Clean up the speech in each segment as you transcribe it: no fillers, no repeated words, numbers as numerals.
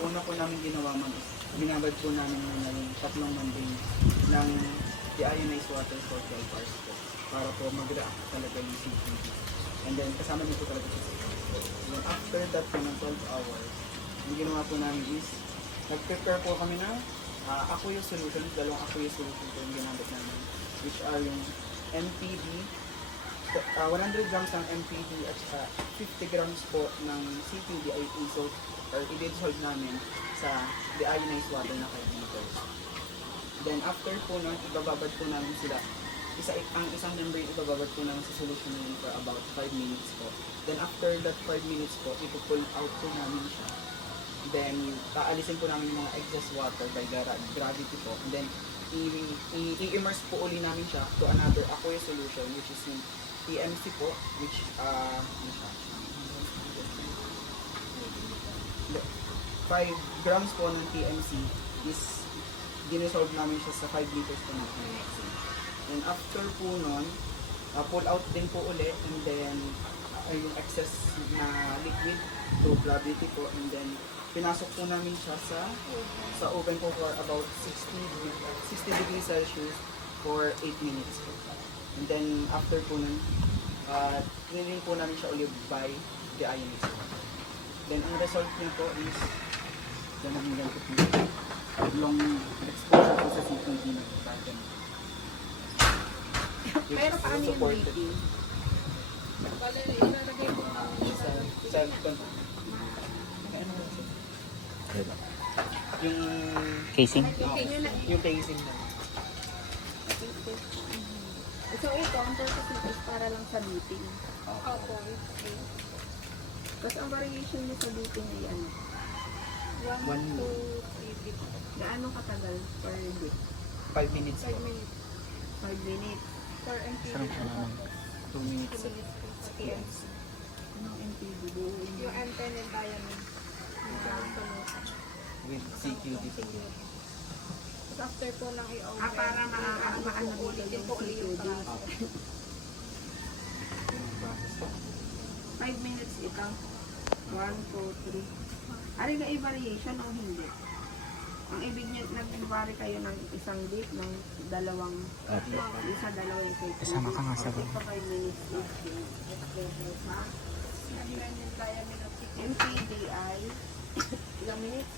una po namin ginawa ma'am is binabad po namin ng tatlong manding ng deionized water for 12 hours po para po mag-react talaga yung CPD. And then kasama niyo po talaga siya sa then after that po ng 12 hours, yung ginawa po namin is nag-prepare po kami ng aqueous solution, dalawang aqueous solution po yung ginamit namin, which are yung MPD, 100 grams ng MPD at 50 grams po ng CPD ay i-dissolve or i-dissolve namin sa deionized water na 5 liters. Then after po nun, ibababad po namin sila. Ang isang membrane ibababad po namin sa solution namin for about 5 minutes po. Then after that 5 minutes po, ipo-pull out po namin siya. Then aalisin po namin yung mga excess water by gravity po. And then i-immerse po uli namin siya to another aqueous solution which is yung TMC po, which 5 grams po ng TMC is dinesolve namin siya sa 5 liters po ng TMC. And after po nun, pull out din po uli and then yung excess na liquid to gravity po and then pinasok po namin siya sa oven po for about 60 degrees Celsius for 8 minutes po. And then after po nun, cleaning po namin siya ulit by deionized water. Then ang result niya po is ganito po long exposure po sa CPD ng bagan. Pero paano yung waiting? Bale, ilalagay ko ng Sa yung Casing? yung casing na. So ito, ang purpose nito is para lang sa beating. Opo, okay. Tapos ang variation niya sa beating ay ano? 1 to 3 bit. Gaano katagal per bit? 5 minutes 5 po. minutes. 5 minutes. For MPD. Sarap siya naman. 2 minutes. 2 minutes po sa TMC. Anong MPD? Buuin Yung M10 and diamond. Yung solution. With CQD. Tapos after po ng i-oven. para maano ulitin po ulit yung CQD. process. 5 minutes ito. 1, 2, 3. Ari na i-variation o hindi? Ang ibig niya, nag-vary kayo ng isang bit, ng dalawang, dalawa yung CQD. Kasama ka nga sa Ito 5 minutes each. Ha? M10 and diamond of MPD ay ilang minutes?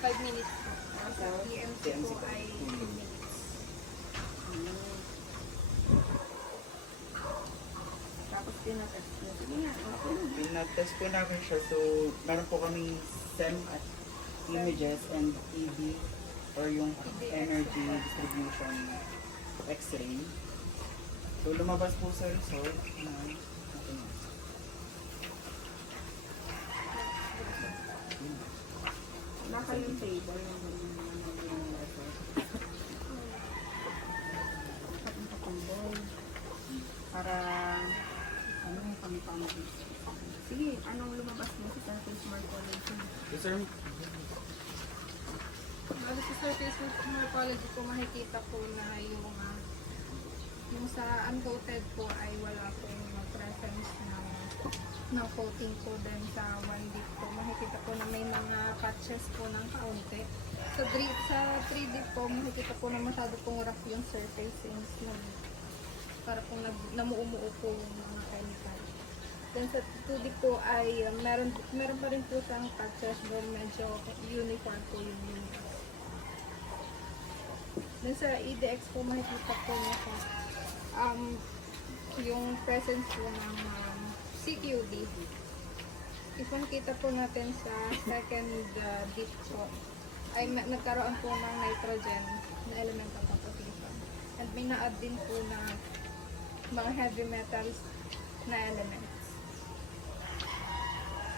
5 minutes po. Sa TMC po ay 2 minutes. Tapos tinatest niya. Sige nga, okay. Pinag-test po namin siya. So, meron po kami SEM at images and ED or yung energy distribution X-ray. So, lumabas po sa result na Naka yung table. Para ano yung kami-kami. Sige, anong lumabas mo sa surface morphology? So, sir, Bali sa surface morphology po makikita po na yung sa uncoated po ay wala pong presence ng coating po. Then sa 1D po makikita po na may mga patches po ng kaunti. Sa 3D po makikita po na masyado pong rough yung surface since para pong namuumuo po yung mga chemical. Then sa 2D po ay meron pa rin po siyang patches doon medyo uniform po yung lumipas. Then sa EDX po makikita po niya po yung presence po ng CQD. If makita po natin sa second dip po ay nagkaroon po ng nitrogen na element ng composition. And may na-add din po na mga heavy metals na elements.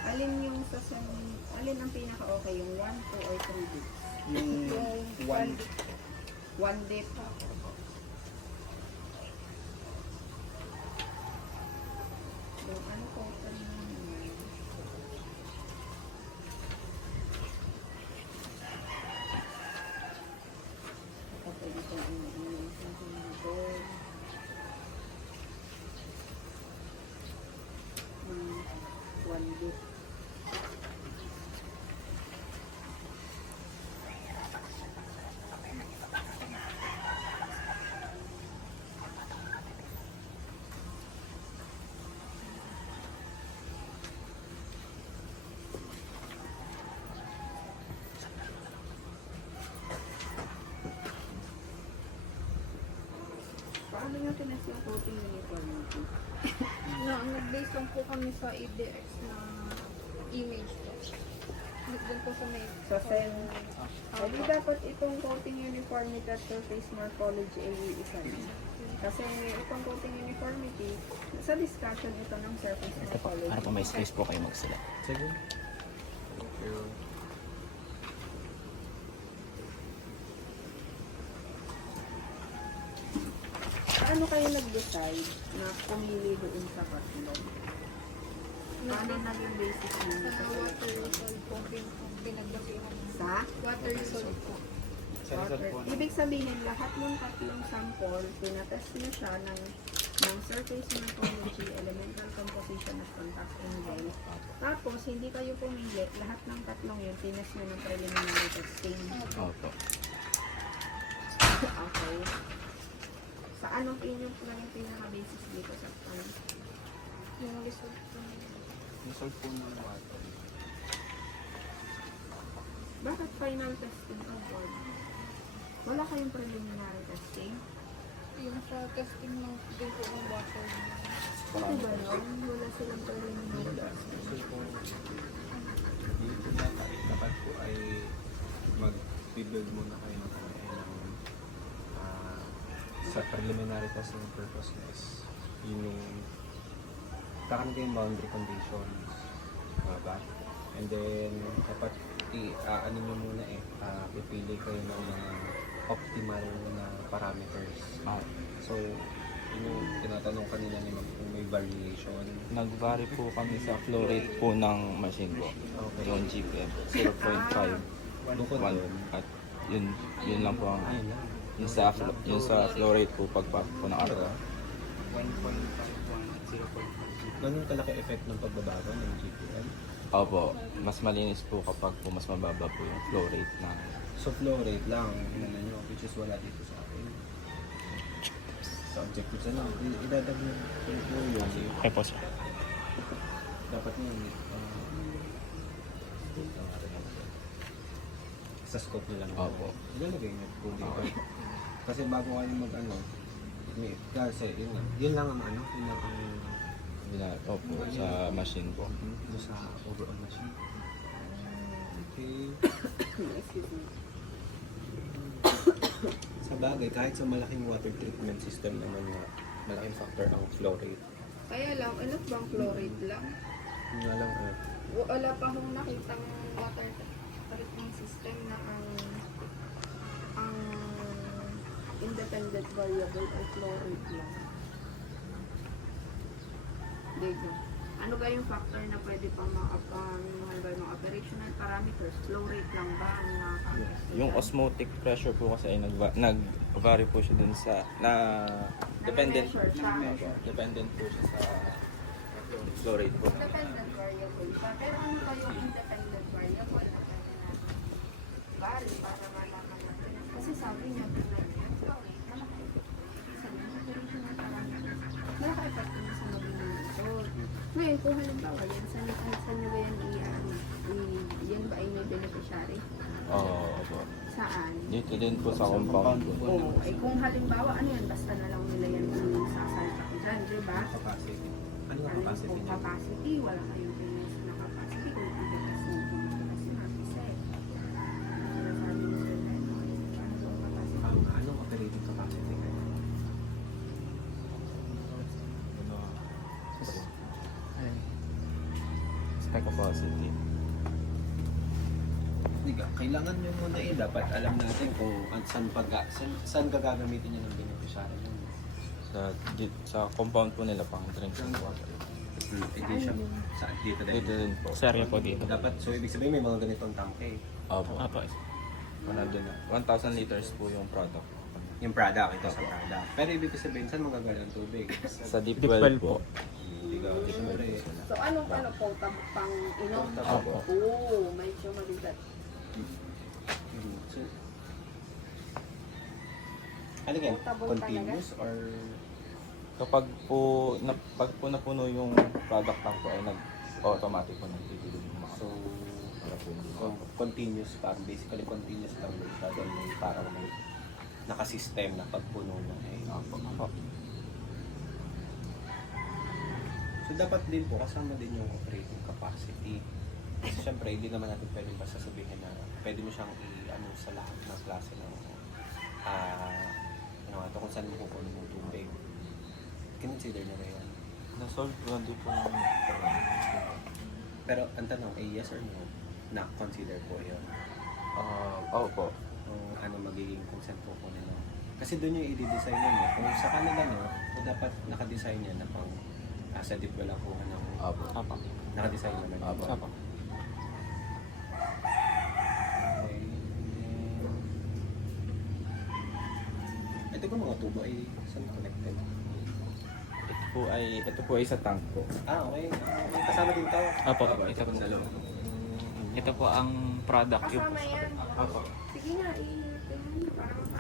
Alin ang pinaka-okay? Yung 1, 2, or 3 bits? yung Yung 1 1 bit. Yung ano po ito naman. Kapag ito ang gold. 1 bit. maintenance yung coating uniformity? Nag-base lang po kami sa EDX na image po. Doon po sa may... Sa SEM. Hindi dapat itong coating uniformity at surface morphology ay isa rin. Kasi itong coating uniformity, sa discussion ito ng surface Ito po, morphology. para po may space po kayo magsulat. Sige. Thank you. Paano kayo nag-decide na pumili doon sa tatlo? Paano naging basis ninyo Sa sa water selection? result po, pinagbasihan. Sa? Water result po. Sa result po. Ibig sabihin, lahat ng tatlong sample, pinatest nyo siya ng surface morphology, elemental composition at contact angle. Tapos, hindi kayo pumili, lahat ng tatlong yun, tinest nyo ng preliminary testing. Opo. Okay. Sa anong inyong yung pinaka-basis dito sa Yung result po. Result po ng water. Bakit final testing award? Wala kayong preliminary testing? Yung sa testing ng din po ng water. Ano ba yun? Wala silang preliminary testing. Kasi po, dito dapat po ay mag-build muna kayo ng sa preliminary testing purpose is yun yung kakaroon kayo yung boundary conditions, ba? And then dapat ano nyo muna pipili kayo ng mga optimal na parameters. So yun yung tinatanong kanina ni Ma'am kung may variation. Nag-vary po kami sa flow rate po ng machine po. Okay. Yung GPM, 0.5. Bukod 1 doon, at yun lang po ang ayun lang. yung sa flow rate po pagpasok po ng arco. 1.51 at 0.5. Ganun kalaki effect ng pagbabago ng GPM. Opo, mas malinis po kapag po mas mababa po yung flow rate ng So flow rate lang, inano nyo, which is wala dito sa akin. Sa objectives ano, idadag nyo yung kasi okay po siya. dapat nyo sa scope nyo lang. Opo. Ilalagay nyo po dito. Kasi bago kayo mag-ano, kasi yun lang ang ano, yun lang ang Opo, sa machine po. doon sa overall machine. Okay. Excuse me. Sa bagay, kahit sa malaking water treatment system naman nga, malaking factor ang flow rate. Kaya lang, ano bang flow rate lang? Yun nga lang, Wala pa akong nakitang water treatment system na ang independent variable ay flow rate lang. Digo. Ano ba yung factor na pwede pang mga operational parameters? Flow rate lang ba ang nakakasya? Yung osmotic pressure po kasi ay nag-vary po siya dun sa dependent Nag-measure siya. Opo, dependent po siya sa flow rate po. Dependent variable siya. Pero ano ba yung independent variable na pwede na vary para malaman natin? Kasi sabi niya, flow rate, malaki. Sabi niya, operational parameters. Nakaka-effect din sa magiging result. Ngayon, kung halimbawa, yan, saan nyo ba yan yan ba ay may beneficiary? Oo, opo. Saan? Dito din po sa compound po. Oo, ay kung halimbawa, ano yan, basta na lang nila yan sasalta ko dyan, di ba? capacity. Ano nga Ano capacity kung niya? capacity, wala kayong pinis na capacity, kung i-test mo kung i-test natin set. Sinasabi ni Sir Lennon, ano kung capacity? Anong operating capacity kayo? Spec capacity. Diga, kailangan nyo muna dapat alam natin kung saan gagamitin nyo ng beneficiary nyo. Sa compound po nila pang drinking water. Hindi siya sa dito din. Dito din po. Serye po dito. Dapat, so ibig sabihin may mga ganitong tanke. Opo. Apo. Nandun na. 1,000 liters po yung product. Yung product, ito sa product. Pero ibig sabihin, saan magagaling ang tubig? Sa deep Deep well well po. Diga, siyempre. So, anong pang inom? Opo. Oo, medyo mabigat. So, ano yan? Potable Continuous or Kapag pag po napuno yung product tank po ay nag-automatic po nagtitulog yung mga so, para po hindi so continuous parang basically continuous lang siya doon may parang may nakasystem na pagpuno na Opo. So dapat din po kasama din yung operating capacity. Kasi syempre, hindi naman natin pwede basta sabihin na pwede mo siyang i-ano sa lahat ng klase ng ano nga ito, kung saan mo kukunin yung tubig. Consider na ba yan? Na-solve ko na din po namin. Pero ang tanong ay yes or no? Na consider po yun. Opo. Kung ano magiging consent po kunin mo. Kasi doon yung i-design nyo. Kung sa kanila no, so dapat naka-design yan na pang sa deep well ako ng Opo. Opo. naka-design naman. Opo. Opo. Okay. Ito ba mga tubo ay saan connected? Ito po ay sa tank po. Okay. May kasama din to. Opo. Ito po. sa loob. Ito po ang product Kasama yan. Opo. Sige nga, i-tingnan. Parang